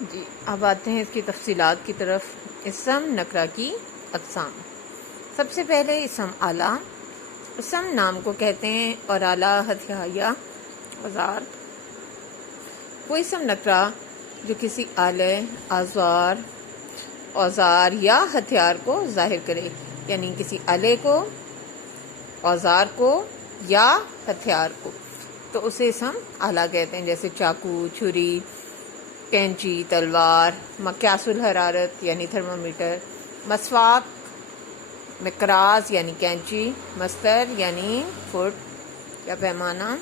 جی اب آتے ہیں اس کی تفصیلات کی طرف۔ اسم نکرہ کی اقسام۔ سب سے پہلے اسم آلہ۔ اسم نام کو کہتے ہیں اور آلہ ہتھیار اوزار۔ وہ اسم نکرہ جو کسی آلے، اوزار یا ہتھیار کو ظاہر کرے، یعنی کسی آلے کو، اوزار کو یا ہتھیار کو، تو اسے اسم آلہ کہتے ہیں، جیسے چاقو، چھری، کینچی، تلوار۔ مقیاس الحرارت یعنی تھرمومیٹر، مسواک، مقراظ یعنی کینچی، مسطر یعنی فٹ یا پیمانہ،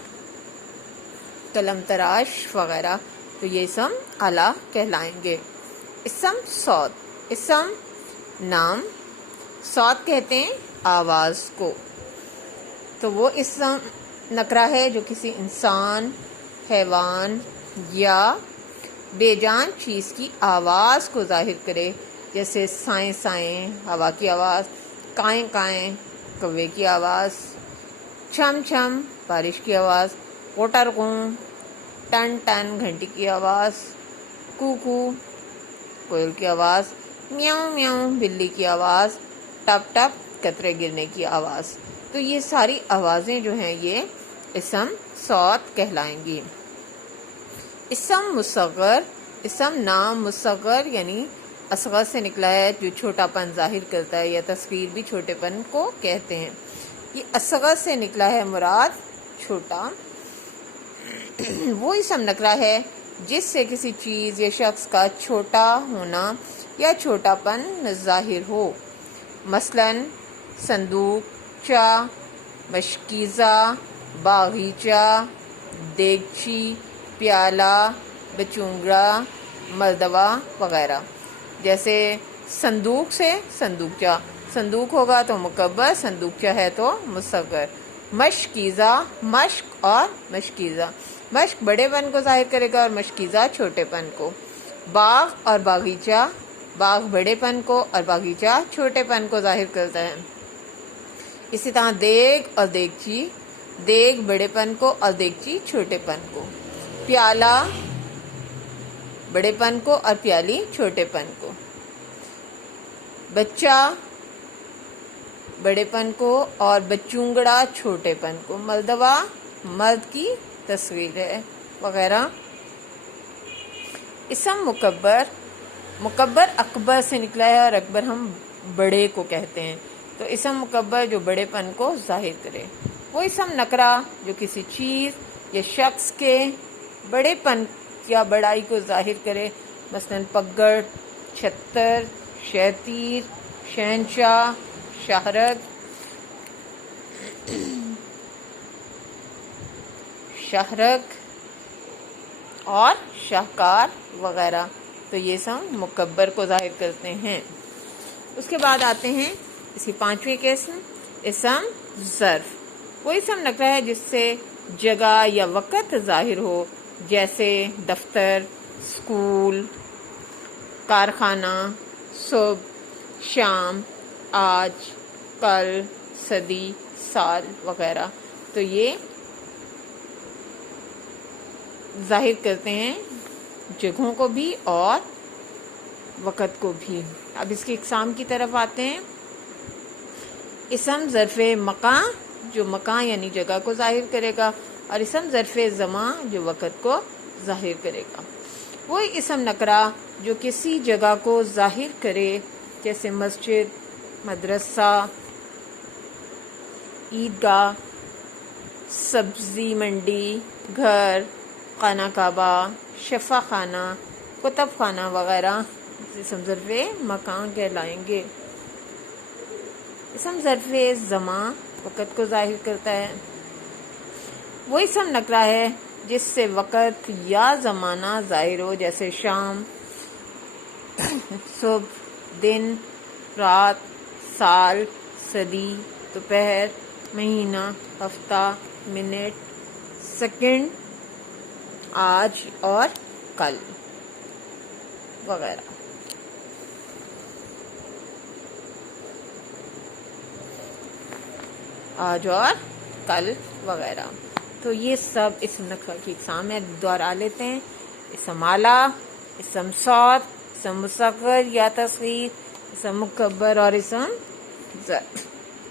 قلم تراش وغیرہ، تو یہ اسم آلہ کہلائیں گے۔ اسم صوت۔ اسم نام صوت کہتے ہیں آواز کو، تو وہ اسم نکرہ ہے جو کسی انسان، حیوان یا بے جان چیز کی آواز کو ظاہر کرے، جیسے سائیں سائیں ہوا کی آواز، کائیں کائیں کوے کی آواز، چھم چھم بارش کی آواز، کوٹر گوں ٹن ٹن گھنٹی کی آواز، کو کو کوئل کی آواز، میاؤں میاؤں بلی کی آواز، ٹپ ٹپ قطرے گرنے کی آواز۔ تو یہ ساری آوازیں جو ہیں یہ اسم صوت کہلائیں گی۔ اسم مصغر۔ اسم نام مصغر یعنی اصغر سے نکلا ہے، جو چھوٹا پن ظاہر کرتا ہے، یا تصغیر بھی چھوٹے پن کو کہتے ہیں۔ یہ اصغر سے نکلا ہے، مراد چھوٹا۔ وہ اسم نکرہ ہے جس سے کسی چیز یا شخص کا چھوٹا ہونا یا چھوٹا پن ظاہر ہو، مثلا صندوق چا، مشکیزہ، باغیچہ، دیگچی، پیالہ، بچونگڑا، مردوہ وغیرہ۔ جیسے صندوق سے صندوقچہ، صندوق ہوگا تو مکبر، صندوقچہ ہے تو مصغر۔ مشکیزہ، مشق اور مشکیزہ، مشق بڑے پن کو ظاہر کرے گا اور مشکیزہ چھوٹے پن کو۔ باغ اور باغیچہ، باغ بڑے پن کو اور باغیچہ چھوٹے پن کو ظاہر کرتا ہے۔ اسی طرح دیگ اور دیگچی، دیگ بڑے پن کو اور دیگچی چھوٹے پن کو۔ پیالہ بڑے پن کو اور پیالی چھوٹے پن کو۔ بچہ بڑے پن کو اور بچونگڑا چھوٹے پن کو۔ مردوہ مرد کی تصغیر ہے وغیرہ۔ اسم مکبر۔ مکبر اکبر سے نکلا ہے اور اکبر ہم بڑے کو کہتے ہیں، تو اسم مکبر جو بڑے پن کو ظاہر کرے۔ وہ اسم نکرہ جو کسی چیز یا شخص کے بڑے پن یا بڑائی کو ظاہر کرے، مثلا پگڑ، چھتر، شہتیر، شہنشاہ، شہرگ، اور شاہکار وغیرہ، تو یہ اسم مکبر کو ظاہر کرتے ہیں۔ اس کے بعد آتے ہیں اس کی پانچویں قسم، اسم ظرف۔ وہ اسم نکرہ ہے جس سے جگہ یا وقت ظاہر ہو، جیسے دفتر، اسکول، کارخانہ، صبح، شام، آج، کل، صدی، سال وغیرہ، تو یہ ظاہر کرتے ہیں جگہوں کو بھی اور وقت کو بھی۔ اب اس کی اقسام کی طرف آتے ہیں۔ اسم ظرف مکان جو مکان یعنی جگہ کو ظاہر کرے گا، اور اسم ظرف زمان جو وقت کو ظاہر کرے گا۔ وہ اسم نکرہ جو کسی جگہ کو ظاہر کرے، جیسے مسجد، مدرسہ، عیدگاہ، سبزی منڈی، گھر، خانہ کعبہ، شفا خانہ، کتب خانہ وغیرہ اسم ظرف مکان کہلائیں گے۔ اسم ظرف زمان وقت کو ظاہر کرتا ہے۔ وہ اسم نکرہ ہے جس سے وقت یا زمانہ ظاہر ہو، جیسے شام، صبح، دن، رات، سال، صدی، دوپہر، مہینہ، ہفتہ، منٹ، سیکنڈ، آج اور کل وغیرہ۔ آج اور کل وغیرہ، تو یہ سب اسم نکرہ کی اقسام ہے۔ دوہرا لیتے ہیں۔ اسم آلہ، اسم صاد، اسم مصغر یا تصغیر، اسم مکبر اور اسم ظرف.